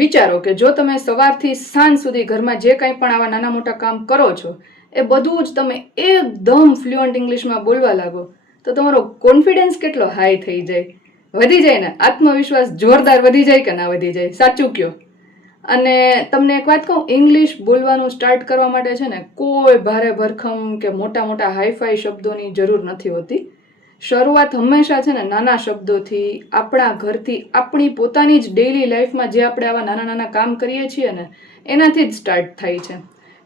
વિચારો કે જો તમે સવારથી સાંજ સુધી ઘરમાં જે કંઈ પણ આવા નાના મોટા કામ કરો છો એ બધું જ તમે એકદમ ફ્લુઅન્ટ ઇંગ્લિશમાં બોલવા લાગો તો તમારો કોન્ફિડન્સ કેટલો હાઈ થઈ જાય, વધી જાય ને, આત્મવિશ્વાસ જોરદાર વધી જાય કે ના વધી જાય, સાચું કયો. અને તમને એક વાત કહું, ઇંગ્લિશ બોલવાનું સ્ટાર્ટ કરવા માટે છે ને કોઈ ભારે ભરખમ કે મોટા મોટા હાઈફાઈ શબ્દોની જરૂર નથી હોતી. શરૂઆત હંમેશા છે ને નાના શબ્દોથી, આપણા ઘરથી, આપણી પોતાની જ ડેઇલી લાઈફમાં જે આપણે આવા નાના નાના કામ કરીએ છીએ ને એનાથી જ સ્ટાર્ટ થાય છે.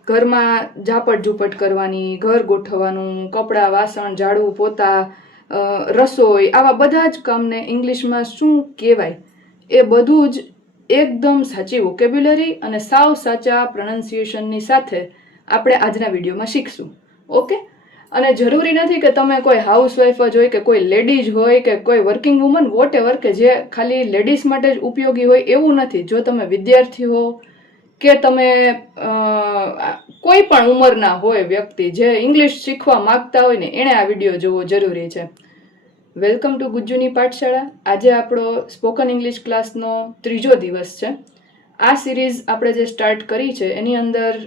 ઘરમાં ઝાપટ ઝૂપટ કરવાની, ઘર ગોઠવવાનું, કપડાં વાસણ ઝાડુ પોતા, રસોઈ, આવા બધા જ કામને ઇંગ્લિશમાં શું કહેવાય એ બધું જ એકદમ સાચી વોકેબ્યુલરી અને સાવ સાચા પ્રોનાઉન્સિએશનની સાથે આપણે આજના વિડીયોમાં શીખશું. ઓકે? અને જરૂરી નથી કે તમે કોઈ હાઉસવાઈફ જ હોય કે કોઈ લેડીઝ હોય કે કોઈ વર્કિંગ વુમન, વોટ એવર, કે જે ખાલી લેડીઝ માટે જ ઉપયોગી હોય એવું નથી. જો તમે વિદ્યાર્થી હો કે તમે કોઈ પણ ઉંમરના હોય વ્યક્તિ જે ઇંગ્લિશ શીખવા માંગતા હોય ને એણે આ વિડીયો જોવો જરૂરી છે. વેલકમ ટુ ગુજ્જુની પાઠશાળા. આજે આપણો સ્પોકન ઇંગ્લિશ ક્લાસનો 3જો દિવસ છે. આ સિરીઝ આપણે જે સ્ટાર્ટ કરી છે એની અંદર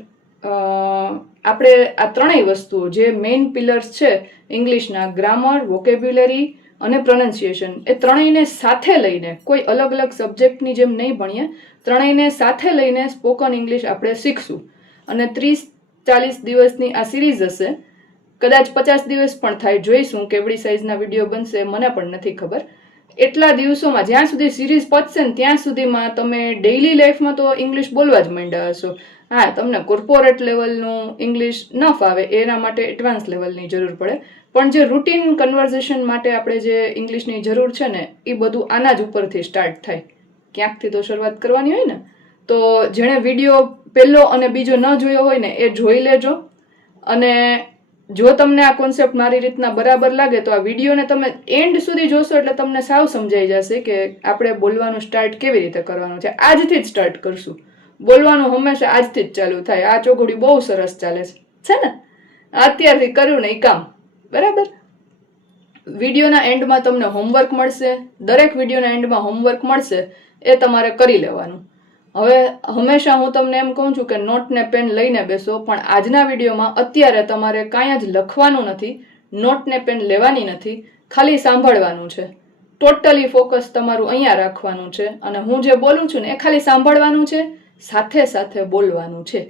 આપણે આ ત્રણેય વસ્તુઓ જે મેઇન પિલર્સ છે ઇંગ્લિશના, ગ્રામર, વોકેબ્યુલરી અને પ્રોનાઉન્સિએશન, એ ત્રણેયને સાથે લઈને, કોઈ અલગ અલગ સબ્જેક્ટની જેમ નહીં ભણીએ, ત્રણેયને સાથે લઈને સ્પોકન ઇંગ્લિશ આપણે શીખશું. અને 30-40 દિવસની આ સિરીઝ હશે, કદાચ 50 દિવસ પણ થાય, જોઈશું કેવડી સાઇઝના વિડીયો બનશે, મને પણ નથી ખબર. એટલા દિવસોમાં જ્યાં સુધી સિરીઝ પતશે ને ત્યાં સુધીમાં તમે ડેઇલી લાઈફમાં તો ઇંગ્લિશ બોલવા જ માંડ્યા હશો. હા, તમને કોર્પોરેટ લેવલનું ઇંગ્લિશ ન ફાવે એના માટે એડવાન્સ લેવલની જરૂર પડે, પણ જે રૂટીન કન્વર્ઝેશન માટે આપણે જે ઇંગ્લિશની જરૂર છે ને એ બધું આના જ ઉપરથી સ્ટાર્ટ થાય. ક્યાંકથી તો શરૂઆત કરવાની હોય ને. તો જેણે વિડીયો પહેલો અને બીજો ન જોયો હોય ને એ જોઈ લેજો. અને જો તમને આ કોન્સેપ્ટ મારી રીતના બરાબર લાગે તો આ વિડીયોને તમે એન્ડ સુધી જોશો એટલે તમને સાવ સમજાઈ જશે કે આપણે બોલવાનું સ્ટાર્ટ કેવી રીતે કરવાનું છે. આજથી જ સ્ટાર્ટ કરશું. બોલવાનું હંમેશા આજથી જ ચાલુ થાય. આ ચોઘડી બહુ સરસ ચાલે છે ને, અત્યારથી કર્યું ને એ કામ બરાબર. વિડીયોના એન્ડમાં તમને હોમવર્ક મળશે. દરેક વિડીયોના એન્ડમાં હોમવર્ક મળશે, એ તમારે કરી લેવાનું. હવે હંમેશા હું તમને એમ કહું છું કે નોટ ને પેન લઈને બેસો, પણ આજના વિડીયોમાં અત્યારે તમારે કાંઈ જ લખવાનું નથી, નોટ ને પેન લેવાની નથી, ખાલી સાંભળવાનું છે. ટોટલી ફોકસ તમારું અહીંયા રાખવાનું છે અને હું જે બોલું છું ને એ ખાલી સાંભળવાનું છે, સાથે સાથે બોલવાનું છે.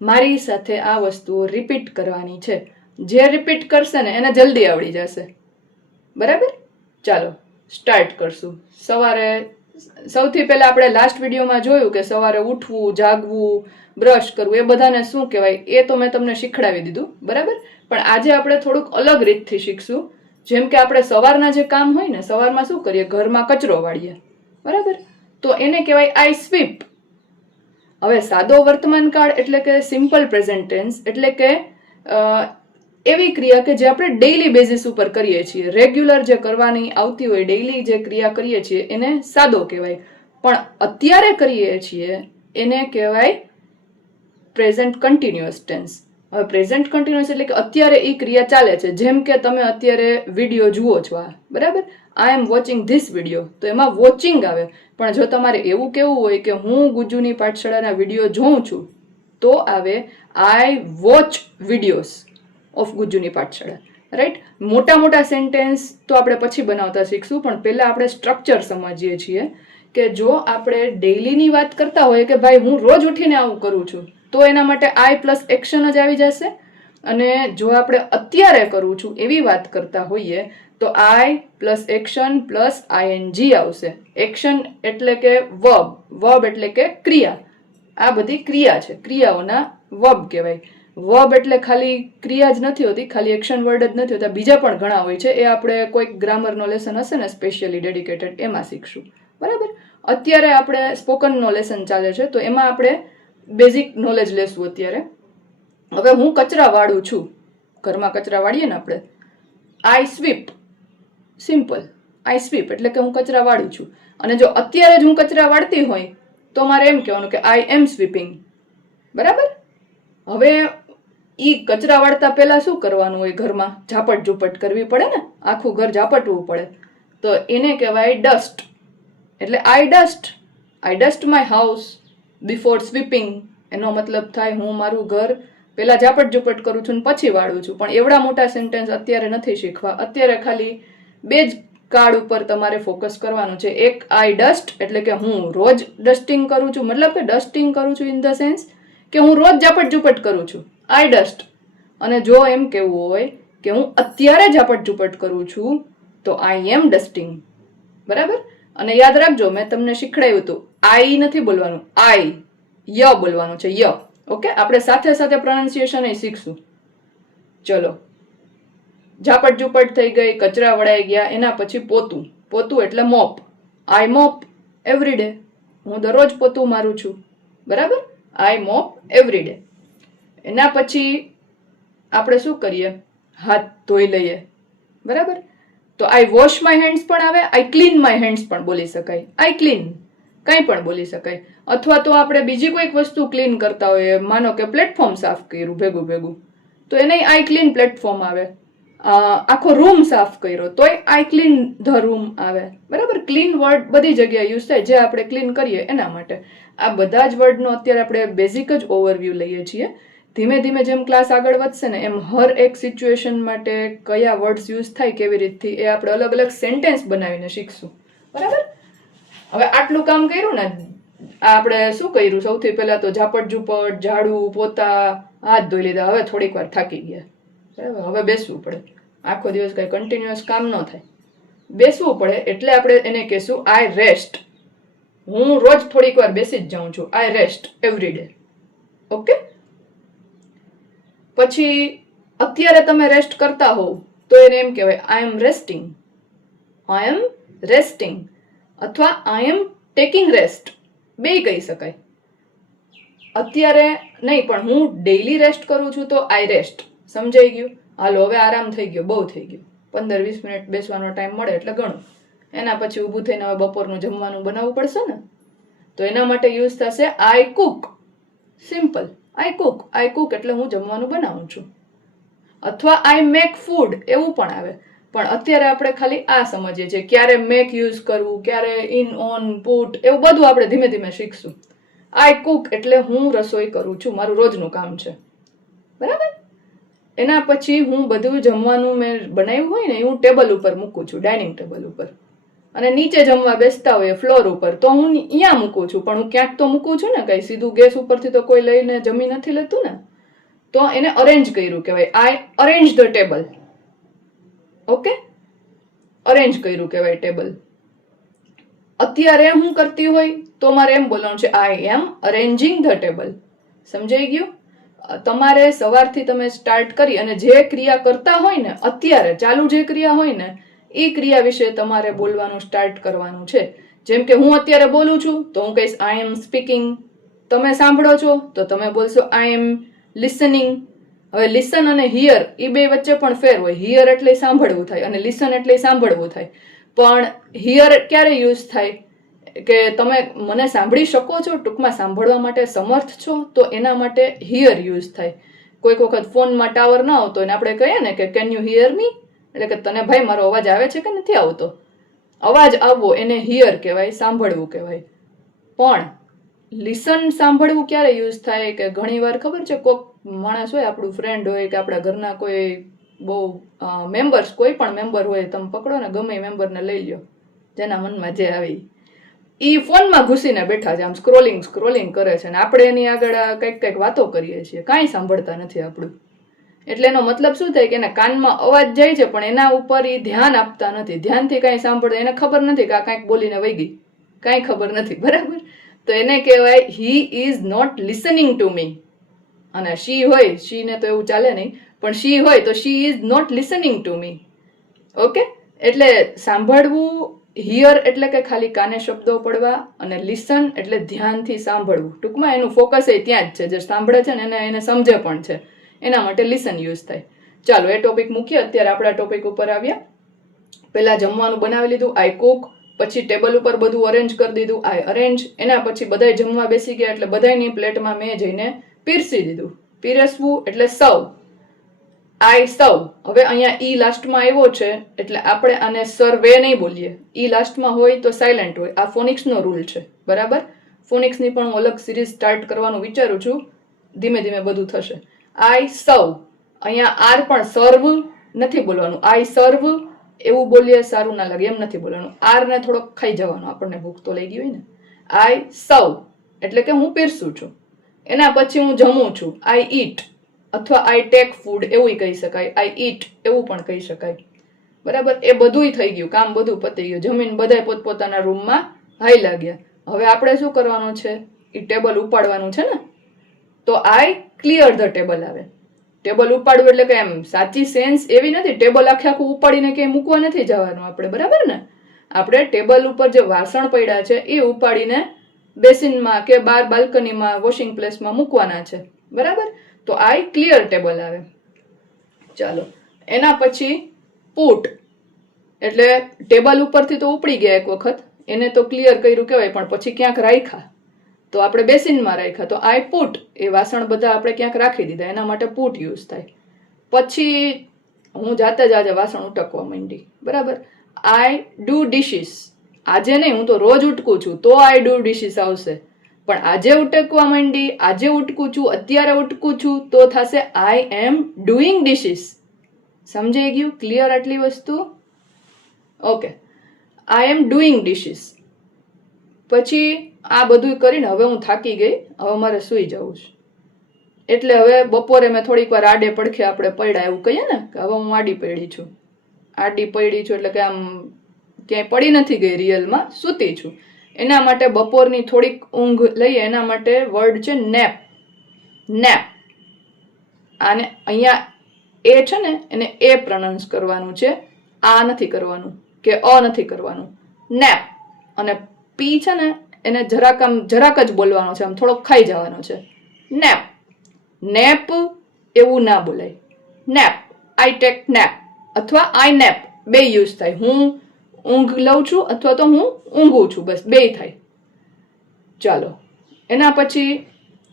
મારી સાથે આ વસ્તુઓ રિપીટ કરવાની છે. જે રિપીટ કરશે ને એને જલ્દી આવડી જશે. બરાબર? ચાલો સ્ટાર્ટ કરશું. સૌથી પહેલા આપણે લાસ્ટ વિડીયોમાં જોયું કે સવારે ઉઠવું, જાગવું, બ્રશ કરવું, એ બધાને શું કહેવાય એ તો મેં તમને શીખડાવી દીધું. બરાબર? પણ આજે આપણે થોડુંક અલગ રીતથી શીખશું. જેમ કે આપણે સવારના જે કામ હોય ને, સવારમાં શું કરીએ, ઘરમાં કચરો વાળીએ, બરાબર, તો એને કહેવાય આઈ સ્વીપ. હવે સાદો વર્તમાન કાળ એટલે કે સિમ્પલ પ્રેઝન્ટ ટેન્સ એટલે કે એવી ક્રિયા કે જે આપણે ડેઇલી બેઝિસ ઉપર કરીએ છીએ, રેગ્યુલર જે કરવાની આવતી હોય, ડેઇલી જે ક્રિયા કરીએ છીએ એને સાદો કહેવાય. પણ અત્યારે કરીએ છીએ એને કહેવાય પ્રેઝન્ટ કન્ટિન્યુઅસ ટેન્સ. હવે પ્રેઝન્ટ કન્ટિન્યુઅસ એટલે કે અત્યારે એ ક્રિયા ચાલે છે. જેમ કે તમે અત્યારે વિડીયો જુઓ છો, આ બરાબર, આઈ એમ વોચિંગ ધીસ વિડીયો, તો એમાં વોચિંગ આવે. પણ જો તમારે એવું કેવું હોય કે હું ગુજ્જુની પાઠશાળાના વિડીયો જોઉં છું, તો આવે આઈ વોચ વિડીયોઝ ઓફ ગુજ્જુની પાઠશાળા. રાઈટ? મોટા મોટા સેન્ટેન્સ તો આપણે પછી બનાવતા શીખશું, પણ પહેલા આપણે સ્ટ્રક્ચર સમજીએ છીએ કે જો આપણે ડેઇલીની વાત કરતા હોઈએ કે ભાઈ હું રોજ ઉઠીને આવું કરું છું, તો એના માટે આઈ પ્લસ એક્શન જ આવી જશે. અને જો આપણે અત્યારે કરું છું એવી વાત કરતા હોઈએ તો આઈ પ્લસ એક્શન પ્લસ આઈએનજી આવશે. એક્શન એટલે કે વર્બ, વર્બ એટલે કે ક્રિયા. આ બધી ક્રિયા છે, ક્રિયાઓના વર્બ કહેવાય. વર્બ એટલે ખાલી ક્રિયા જ નથી હોતી, ખાલી એક્શન વર્ડ જ નથી હોતા, બીજા પણ ઘણા હોય છે. એ આપણે કોઈક ગ્રામરનો લેસન હશે ને સ્પેશિયલી ડેડિકેટેડ, એમાં શીખશું. બરાબર? અત્યારે આપણે સ્પોકનનો લેસન ચાલે છે તો એમાં આપણે બેઝિક નોલેજ લેશું અત્યારે. હવે હું કચરા વાળું છું, ઘરમાં કચરા વાળીએ ને આપણે, આઈ સ્વીપ, સિમ્પલ, આઈ સ્વીપ એટલે કે હું કચરા વાળું છું. અને જો અત્યારે જ હું કચરા વાળતી હોય તો મારે એમ કહેવાનું કે આઈ એમ સ્વીપિંગ. બરાબર? હવે ઈ કચરા વાળતા પહેલા શું કરવાનું હોય, ઘરમાં ઝાપટ ઝૂપટ કરવી પડે ને, આખું ઘર ઝાપટવું પડે, તો એને કહેવાય ડસ્ટ. એટલે I dust. I dust my house before sweeping. એનો મતલબ થાય હું મારું ઘર પહેલા ઝાપટ ઝૂપટ કરું છું ને પછી વાળું છું. પણ એવડા મોટા સેન્ટેન્સ અત્યારે નથી શીખવા. અત્યારે ખાલી બે જ કાર્ડ ઉપર તમારે ફોકસ કરવાનું છે. એક આઈ ડસ્ટ એટલે કે હું રોજ ડસ્ટિંગ કરું છું, મતલબ કે ડસ્ટિંગ કરું છું ઇન ધ સેન્સ કે હું રોજ ઝાપટ ઝૂપટ કરું છું, આઈ ડસ્ટ. અને જો એમ કેવું હોય કે હું અત્યારે ઝાપટ ઝૂપટ કરું છું તો આઈ એમ ડસ્ટિંગ. બરાબર? અને યાદ રાખજો મેં તમને શીખડાવ્યું હતું આઈ નથી બોલવાનું, આઈ ય બોલવાનું છે, ય. ઓકે, આપણે સાથે સાથે પ્રોનાઉન્સિએશન એ શીખશું. ચલો, ઝાપટ ઝૂપટ થઈ ગઈ, કચરા વળાઈ ગયા, એના પછી પોતું. પોતું એટલે મોપ. આઈ મોપ એવરી ડે. હું દરરોજ પોતું મારું છું. બરાબર? આઈ મોપ એવરી ડે. એના પછી આપણે શું કરીએ? હાથ ધોઈ લઈએ. બરાબર? તો આઈ વોશ માય હેન્ડ્સ પણ આવે, આઈ ક્લીન માય હેન્ડ્સ પણ બોલી શકાય. આઈ ક્લીન કંઈ પણ બોલી શકાય. અથવા તો આપણે બીજી કોઈક વસ્તુ ક્લીન કરતા હોઈએ, માનો કે પ્લેટફોર્મ સાફ કર્યું ભેગું ભેગું, તો એને આઈ ક્લીન પ્લેટફોર્મ આવે. આખો રૂમ સાફ કર્યો તોય આઈ ક્લીન ધ રૂમ આવે. બરાબર? ક્લીન વર્ડ બધી જગ્યાએ યુઝ થાય, જે આપણે ક્લીન કરીએ એના માટે. આ બધા જ વર્ડનો અત્યારે આપણે બેઝિક જ ઓવરવ્યૂ લઈએ છીએ. ધીમે ધીમે જેમ ક્લાસ આગળ વધશે ને એમ હર એક સિચ્યુએશન માટે કયા વર્ડ્સ યુઝ થાય કેવી રીતથી એ આપણે અલગ અલગ સેન્ટેન્સ બનાવીને શીખશું. બરાબર? હવે આટલું કામ કર્યું ને, આપણે શું કર્યું? સૌથી પહેલા તો ઝાપટ ઝૂપટ, ઝાડુ, પોતા, હાથ ધોઈ લીધા. હવે થોડીક વાર થાકી ગયા. બરાબર? હવે બેસવું પડે. આખો દિવસ કઈ કન્ટિન્યુઅસ કામ ન થાય, બેસવું પડે. એટલે આપણે એને કહેશું આઈ રેસ્ટ. હું રોજ થોડીક વાર બેસી જ જાઉં છું, આઈ રેસ્ટ એવરી ડે. ઓકે? પછી અત્યારે તમે રેસ્ટ કરતા હોવ તો એને એમ કહેવાય આઈ એમ રેસ્ટિંગ. આઈ એમ રેસ્ટિંગ અથવા આઈ એમ ટેકિંગ રેસ્ટ, બે કહી શકાય. અત્યારે નહીં પણ હું ડેઈલી રેસ્ટ કરું છું તો આઈ રેસ્ટ. સમજાઈ ગયું? હાલો હવે આરામ થઈ ગયો, બહુ થઈ ગયું. 15-20 મિનિટ બેસવાનો ટાઈમ મળે એટલે ઘણું. એના પછી ઊભું થઈને હવે બપોરનું જમવાનું બનાવવું પડશે ને, તો એના માટે યુઝ થશે આઈ કુક. સિમ્પલ, આઈ કુક. આઈ કુક એટલે હું જમવાનું બનાવું છું. અથવા આઈ મેક ફૂડ એવું પણ આવે. પણ અત્યારે આપણે ખાલી આ સમજીએ છીએ. ક્યારે મેક યુઝ કરવું, ક્યારે ઇન, ઓન, પુટ, એવું બધું આપણે ધીમે ધીમે શીખશું. આઈ કુક એટલે હું રસોઈ કરું છું, મારું રોજનું કામ છે. બરાબર? એના પછી હું બધું જમવાનું મેં બનાવ્યું હોય ને હું ટેબલ ઉપર મૂકું છું, ડાઇનિંગ ટેબલ ઉપર. અને નીચે જમવા બેસતા હોય ફ્લોર ઉપર તો હું અહીંયા મૂકું છું, પણ હું ક્યાંક તો મૂકું છું ને, કઈ સીધું ગેસ ઉપરથી તો કોઈ લઈને જમી નથી લેતું ને. તો એને અરેન્જ કર્યું કહેવાય. I arrange the table. Okay? Arrange કર્યું કહેવાય ટેબલ. અત્યારે હું કરતી હોય તો મારે એમ બોલવાનું છે આઈ એમ અરેન્જિંગ ધ ટેબલ. સમજાઈ ગયું? તમારે સવારથી તમે સ્ટાર્ટ કરી અને જે ક્રિયા કરતા હોય ને, અત્યારે ચાલુ જે ક્રિયા હોય ને એ ક્રિયા વિશે તમારે બોલવાનું સ્ટાર્ટ કરવાનું છે. જેમ કે હું અત્યારે બોલું છું તો હું કહીશ આઈ એમ સ્પીકિંગ. તમે સાંભળો છો તો તમે બોલશો આઈ એમ લિસનિંગ. હવે લિસન અને હિયર એ બે વચ્ચે પણ ફેર હોય. હિયર એટલે સાંભળવું થાય અને લિસન એટલે સાંભળવું થાય. પણ હિયર ક્યારે યુઝ થાય કે તમે મને સાંભળી શકો છો, ટૂંકમાં સાંભળવા માટે સમર્થ છો, તો એના માટે હિયર યુઝ થાય. કોઈક વખત ફોનમાં ટાવર ના આવતો અને આપણે કહીએ ને કે કેન યુ હિયર મી, એટલે કે તને ભાઈ મારો અવાજ આવે છે કે નથી આવતો. અવાજ આવવો એને હિયર કહેવાય, સાંભળવું કહેવાય. પણ લિસન સાંભળવું ક્યારે યુઝ થાય કે ઘણી વાર ખબર છે કોઈક માણસ હોય, આપણું ફ્રેન્ડ હોય કે આપણા ઘરના કોઈ બહુ મેમ્બર્સ, કોઈ પણ મેમ્બર હોય, તમે પકડો ને ગમે મેમ્બરને લઈ લો, જેના મનમાં જે આવી, એ ફોનમાં ઘૂસીને બેઠા છે, આમ સ્ક્રોલિંગ કરે છે, ને આપણે એની આગળ કંઈક વાતો કરીએ છીએ, કાંઈ સાંભળતા નથી આપણું. એટલે એનો મતલબ શું થાય કે એના કાનમાં અવાજ જાય છે પણ એના ઉપર એ ધ્યાન આપતા નથી, ધ્યાનથી કાંઈ સાંભળતા, એને ખબર નથી કે આ કાંઈક બોલીને વહી ગઈ, કાંઈ ખબર નથી. બરાબર? તો એને કહેવાય he is not listening to me. અને શી હોય, શી ને તો એવું ચાલે નહીં, પણ શી હોય તો she is not listening to me. Okay? એટલે સાંભળવું, હિયર એટલે કે ખાલી કાને શબ્દો પડવા, અને લિસન એટલે ધ્યાનથી સાંભળવું. ટૂંકમાં એનું ફોકસ એ ત્યાં જ છે, જે સાંભળે છે ને એને સમજે પણ છે, એના માટે લિસન યુઝ થાય. ચાલો એ ટોપિક મૂકીએ. અત્યારે આપણા ટોપિક ઉપર આવ્યા. પહેલા જમવાનું બનાવી લીધું, આઈ કુક. પછી ટેબલ ઉપર બધું અરેન્જ કરી દીધું, આઈ અરેન્જ. એના પછી બધાય જમવા બેસી ગયા એટલે બધાયની પ્લેટમાં મેં જઈને પીરસી દીધું. પીરસવું એટલે સર્વ, આઈ સર્વ. હવે અહીંયા ઈ લાસ્ટમાં આવ્યો છે એટલે આપણે આને સર્વે નહીં બોલીએ. ઈ લાસ્ટમાં હોય તો સાયલેન્ટ હોય. આ ફોનિક્સનો રૂલ છે. બરાબર? ફોનિક્સની પણ હું અલગ સિરીઝ સ્ટાર્ટ કરવાનું વિચારું છું. ધીમે ધીમે બધું થશે. આઈ સર્વ, અહીંયા આર પણ સર્વ નથી બોલવાનું, આઈ સર્વ એવું બોલીએ સારું ના લાગે, એમ નથી બોલવાનું. આર ને થોડોક ખાઈ જવાનો, આપણને ભૂખ તો લાગી હોય ને. આઈ સર્વ એટલે કે હું પીરસું છું. એના પછી હું જમું છું, આઈ ઈટ, અથવા આઈ ટેક ફૂડ એવું કહી શકાય, આઈ ઈટ એવું પણ કહી શકાય. બરાબર, એ બધુંય થઈ ગયું, કામ બધું પતી ગયું, જમીન બધાય પોતપોતાના રૂમમાં હાઈ લાગ્યા. હવે આપણે શું કરવાનું છે, એ ટેબલ ઉપાડવાનું છે ને. તો આઈ ક્લિયર ધ ટેબલ આવે. ટેબલ ઉપાડવું એટલે કે એમ સાચી સેન્સ એવી નથી, ટેબલ આખે આખું ઉપાડીને ક્યાંય મૂકવા નથી જવાનું આપણે, બરાબર ને. આપણે ટેબલ ઉપર જે વાસણ પડ્યા છે એ ઉપાડીને બેસિનમાં કે બાર બાલ્કનીમાં વોશિંગ પ્લેસમાં મૂકવાના છે, બરાબર. તો આઈ ક્લિયર ટેબલ આવે. ચાલો, એના પછી પુટ એટલે ટેબલ ઉપરથી તો ઉપડી ગયા એક વખત, એને તો ક્લિયર કર્યું કહેવાય, પણ પછી ક્યાંક રાખ્યા તો આપણે બેસિનમાં રાખ્યા, તો આઈ પુટ, એ વાસણ બધા આપણે ક્યાંક રાખી દીધા, એના માટે પુટ યુઝ થાય. પછી હું જાતે જ આજે વાસણ ઉટકવા માંડી, બરાબર. આઈ ડુ ડિશિસ, આજે નહીં, હું તો રોજ ઉટકું છું તો આઈ ડુ ડિશિસ આવશે, પણ આજે ઉટકવા માંડી, આજે ઉટકું છું, અત્યારે ઉટકું છું તો થશે આઈ એમ ડુઈંગ ડિશિસ. સમજાઈ ગયું? ક્લિયર આટલી વસ્તુ? Okay, I am doing dishes. પછી આ બધું કરીને હવે હું થાકી ગઈ, હવે મારે સૂઈ જવું છે. એટલે હવે બપોરે મેં થોડીક વાર આડે પડખે આપણે પડ્યા એવું કહીએ ને, કે હવે હું આડી પડી છું. આડી પડી છું એટલે કે આમ ક્યાંય પડી નથી ગઈ, રિયલમાં સૂતી છું. એના માટે બપોરની થોડીક ઊંઘ લઈએ, એના માટે વર્ડ છે નેપ. નેપ, આને અહીંયા એ છે ને એને એ પ્રોનાઉન્સ કરવાનું છે, આ નથી કરવાનું કે અ નથી કરવાનું. નેપ. અને પી છે ને એને જરાક જ બોલવાનો છે, આમ થોડોક ખાઈ જવાનો છે. નેપ. નેપ એવું ના બોલાય. નેપ, આઈ ટેક નેપ અથવા આઈ નેપ બે યુઝ થાય. હું ઊંઘ લઉં છું અથવા તો હું ઊંઘું છું, બસ બે થાય. ચાલો, એના પછી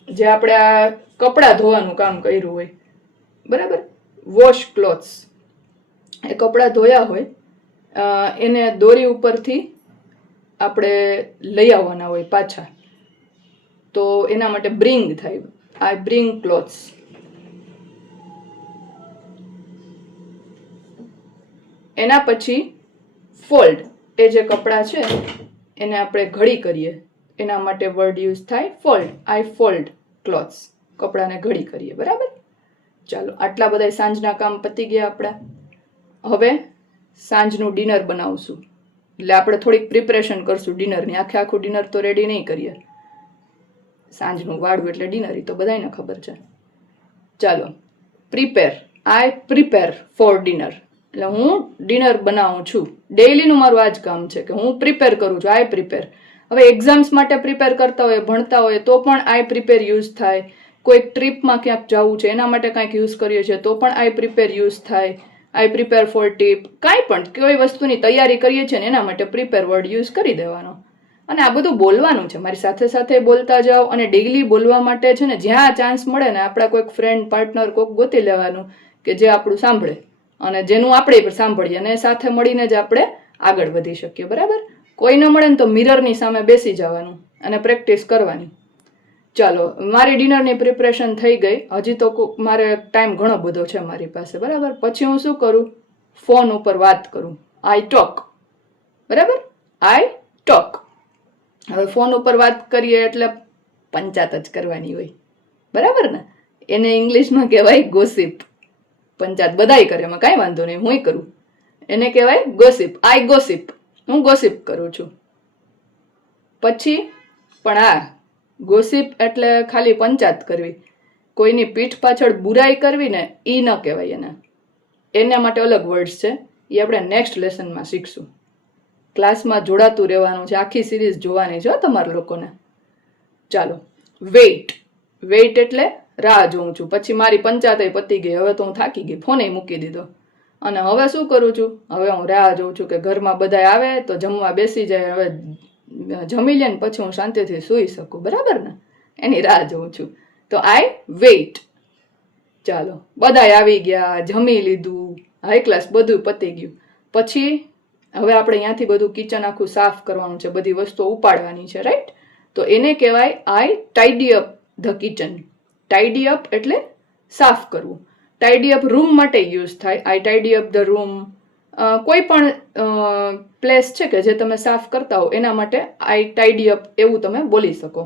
જે આપણે આ કપડાં ધોવાનું કામ કર્યું હોય, બરાબર, વોશ ક્લોથ્સ, એ કપડાં ધોયા હોય એને દોરી ઉપરથી આપણે લઈ આવવાના હોય પાછા, તો એના માટે બ્રિંગ થાય. આઈ બ્રિંગ ક્લોથ્સ. એના પછી ફોલ્ડ, એ જે કપડાં છે એને આપણે ઘડી કરીએ, એના માટે વર્ડ યુઝ થાય ફોલ્ડ. આઈ ફોલ્ડ ક્લોથ્સ, કપડાને ઘડી કરીએ, બરાબર. ચાલો, આટલા બધા સાંજના કામ પતી ગયા આપણા. હવે સાંજનું ડિનર બનાવશું, એટલે આપણે થોડીક પ્રિપરેશન કરશું ડિનરની. આખું ડિનર તો રેડી નહીં કરીએ, સાંજનું વાળું એટલે ડિનર, એ તો બધાને ખબર છે. ચાલો, prepare. I prepare for dinner, એટલે હું ડિનર બનાવું છું. ડેઈલીનું મારું આ જ કામ છે કે હું પ્રિપેર કરું છું. આઈ પ્રિપેર. હવે એક્ઝામ્સ માટે પ્રિપેર કરતા હોય, ભણતા હોય તો પણ આઈ પ્રિપેર યુઝ થાય. કોઈક ટ્રીપમાં ક્યાંક જવું છે એના માટે કાંઈક યુઝ કરીએ છીએ તો પણ આઈ પ્રિપેર યુઝ થાય. આઈ પ્રિપેર ફોર ટીપ, કાંઈ પણ કોઈ વસ્તુની તૈયારી કરીએ છીએ ને એના માટે પ્રિપેર વર્ડ યુઝ કરી દેવાનો. અને આ બધું બોલવાનું છે, મારી સાથે સાથે બોલતા જાઓ. અને ડેઈલી બોલવા માટે છે ને જ્યાં ચાન્સ મળે ને આપણા કોઈક ફ્રેન્ડ પાર્ટનર કોઈક ગોતી લેવાનું કે જે આપણું સાંભળે અને જેનું આપણે પણ સાંભળીએ, અને સાથે મળીને જ આપણે આગળ વધી શકીએ, બરાબર. કોઈ ન મળે ને તો મિરરની સામે બેસી જવાનું અને પ્રેક્ટિસ કરવાની. ચાલો, મારી ડિનરની પ્રિપરેશન થઈ ગઈ. હજી તો મારે ટાઈમ ઘણો બધો છે મારી પાસે, બરાબર. પછી હું શું કરું, ફોન ઉપર વાત કરું. આઈ ટોક, બરાબર. I talk. હવે ફોન ઉપર વાત કરીએ એટલે પંચાત જ કરવાની હોય, બરાબર ને. એને ઇંગ્લિશમાં કહેવાય ગોસિપ. પંચાત બધાય કરે, એમાં કાંઈ વાંધો નહીં, હુંય કરું. એને કહેવાય ગોસિપ. આઈ ગોસિપ, હું ગોસિપ કરું છું. પછી પણ આ ગોસિપ એટલે ખાલી પંચાત કરવી, કોઈની પીઠ પાછળ બુરાઈ કરવી ને એ ન કહેવાય. એના માટે અલગ વર્ડ્સ છે, એ આપણે નેક્સ્ટ લેસનમાં શીખશું. ક્લાસમાં જોડાતું રહેવાનું છે, આખી સિરીઝ જોવાની છે તમારા લોકોને. ચાલો, વેઇટ. વેઇટ એટલે રાહ જોઉં છું. પછી મારી પંચાતે પતી ગઈ, હવે તો હું થાકી ગઈ, ફોને મૂકી દીધો. અને હવે શું કરું છું, હવે હું રાહ જોઉં છું કે ઘરમાં બધા આવે તો જમવા બેસી જાય. હવે જમી લે ને પછી હું શાંતિથી સૂઈ શકું, બરાબર ને. એની રાહ જોઉં છું. તો આઈ વેઇટ. ચાલો, બધા આવી ગયા, જમી લીધું, હાઈ ક્લાસ બધું પતી ગયું. પછી હવે આપણે અહીંયાથી બધું કિચન આખું સાફ કરવાનું છે, બધી વસ્તુઓ ઉપાડવાની છે, રાઈટ. તો એને કહેવાય આઈ ટાઈડી અપ ધ કિચન. ટાઈડી અપ એટલે સાફ કરવું. ટાઈડી અપ રૂમ માટે યુઝ થાય. આઈ ટાઈડી અપ ધ રૂમ. કોઈ પણ પ્લેસ છે કે જે તમે સાફ કરતા હો એના માટે આઈ ટાઈડી અપ એવું તમે બોલી શકો.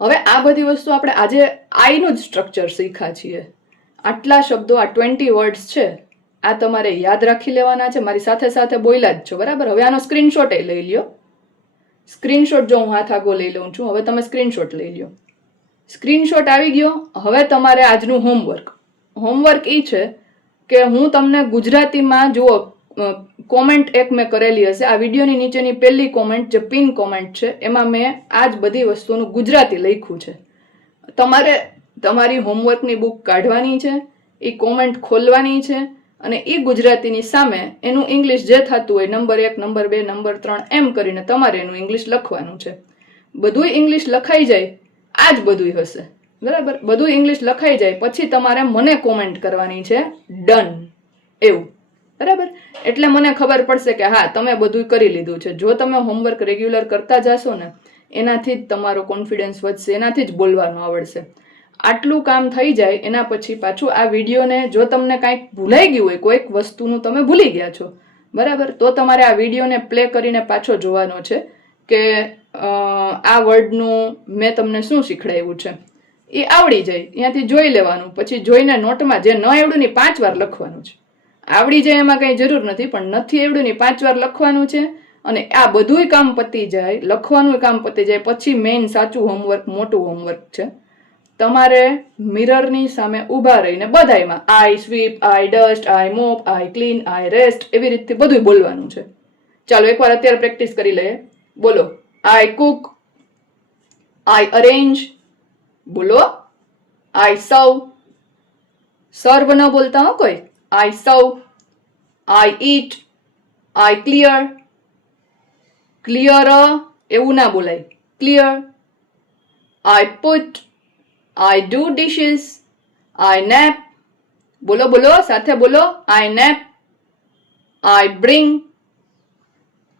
હવે આ બધી વસ્તુ આપણે આજે આઈનું જ સ્ટ્રક્ચર શીખ્યા છીએ. આટલા શબ્દો, આ 20 વર્ડ્સ છે, આ તમારે યાદ રાખી લેવાના છે. મારી સાથે સાથે બોલ્યા જ છો, બરાબર? હવે આનો સ્ક્રીનશોટ લઈ લ્યો. સ્ક્રીનશોટ જો હું હાથ આગો લઈ લઉં છું, હવે તમે સ્ક્રીનશોટ લઈ લ્યો. સ્ક્રીનશોટ આવી ગયો. હવે તમારે આજનું હોમવર્ક એ છે કે હું તમને ગુજરાતીમાં જુઓ, કોમેન્ટ એક મેં કરેલી હશે આ વિડીયોની નીચેની પહેલી કોમેન્ટ જે પિન કોમેન્ટ છે એમાં મેં આ જ બધી વસ્તુનું ગુજરાતી લખ્યું છે. તમારે તમારી હોમવર્કની બુક કાઢવાની છે, એ કોમેન્ટ ખોલવાની છે અને એ ગુજરાતીની સામે એનું ઇંગ્લિશ જે થતું હોય નંબર 1, નંબર 2, નંબર 3 એમ કરીને તમારે એનું ઇંગ્લિશ લખવાનું છે. બધું ઇંગ્લિશ લખાઈ જાય, આ જ બધું હશે, બરાબર? બધું ઇંગ્લિશ લખાઈ જાય પછી તમારે મને કોમેન્ટ કરવાની છે ડન એવું, બરાબર? એટલે મને ખબર પડશે કે હા તમે બધું કરી લીધું છે. જો તમે હોમવર્ક રેગ્યુલર કરતા જશો ને એનાથી જ તમારો કોન્ફિડન્સ વધશે, એનાથી જ બોલવાનું આવડશે. આટલું કામ થઈ જાય એના પછી પાછું આ વિડીયોને જો તમને કાંઈક ભૂલાઈ ગયું હોય, કોઈક વસ્તુનું તમે ભૂલી ગયા છો, બરાબર, તો તમારે આ વિડીયોને પ્લે કરીને પાછો જોવાનો છે કે આ વર્ડનું મેં તમને શું શીખડાવ્યું છે. એ આવડી જાય ત્યાંથી જોઈ લેવાનું, પછી જોઈને નોટમાં જે ન આવડ્યું ને 5 વાર લખવાનું છે. આવડી જાય એમાં કંઈ જરૂર નથી, પણ નથી આવડ્યું ને 5 વાર લખવાનું છે. અને આ બધુંય કામ પતી જાય, લખવાનું કામ પતી જાય પછી મેઇન સાચું હોમવર્ક, મોટું હોમવર્ક છે. તમારે મિરરની સામે ઊભા રહીને બધાયમાં I sweep, I dust, I mop, I clean, I rest એવી રીતથી બધું બોલવાનું છે. ચાલો એકવાર અત્યારે પ્રેક્ટિસ કરી લઈએ. બોલો, આઈ કુક, આઈ અરેન્જ, બોલો, આઈ સર્વ. સર્વ ન બોલતા હો કોઈ. આઈ સર્વ, આઈ ઈટ, આઈ ક્લિયર. ક્લિયર એવું ના બોલાય, clear. I put, I do dishes, I nap. બોલો બોલો સાથે બોલો. I nap, I bring,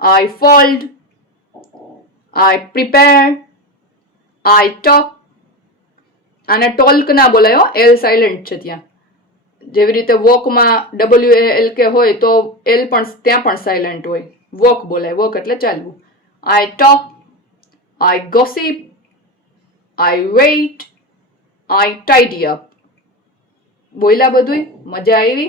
I fold, I prepare, I talk. આને ટોલ્ક ના બોલાય હો, એલ સાયલેન્ટ છે ત્યાં. જેવી રીતે વોકમાં WALK હોય તો એલ પણ ત્યાં પણ સાયલેન્ટ હોય. વોક બોલાય, વોક એટલે ચાલવું. I talk, I gossip, I wait, I tidy up. બોલ્યા બધું? મજા આવી?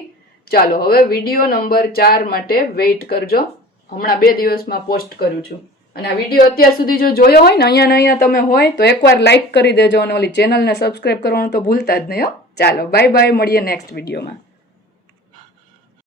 ચાલો હવે વિડીયો નંબર 4 માટે વેઇટ કરજો. હમણાં 2 દિવસમાં પોસ્ટ કરું છું. અને આ વિડીયો અત્યાર સુધી જો જોયો હોય ને અહીંયા તમે હોય તો એકવાર લાઈક કરી દેજો અને ઓલી ચેનલને સબસ્ક્રાઈબ કરવાનું તો ભૂલતા જ નહીં હો. ચાલો બાય બાય, મળીએ નેક્સ્ટ વિડીયોમાં.